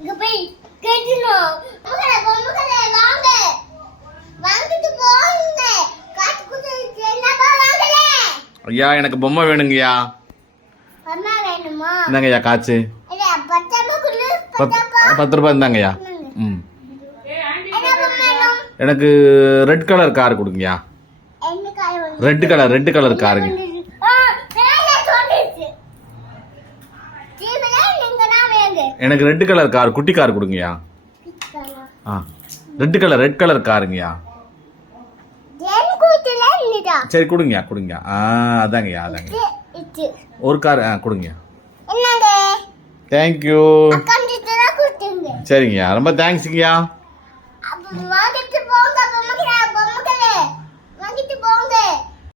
இங்க போய் கேட்டணும். பொம்மைகளே வாங்க. வாங்கிட்டு போங்க. காசு கொடுத்து என்னப்பா வாங்கல. ஐயா எனக்கு பொம்மை வேணுங்கய்யா. அம்மா வேணுமா? இந்தாங்கய்யா காசு. இல்ல 10 ரூபாய் கொடு. 10 ரூபாய் இந்தாங்கய்யா. ம். எனக்கு ரெட் கலர் கார் கொடுங்கய்யா. என்ன கார் வேணும்? ரெட் கலர் காருங்க. எனக்கு ரெட் கலர் கார் குட்டி கார் கொடுங்கய்யா. ரெட் கலர் காருங்கய்யா. சரி கொடுங்கய்யா. அதாங்கய்யா. ஒரு கார் கொடுங்கய்யா. தேங்க்யூ. சரிங்கய்யா ரொம்ப தேங்க்ஸுங்கய்யா.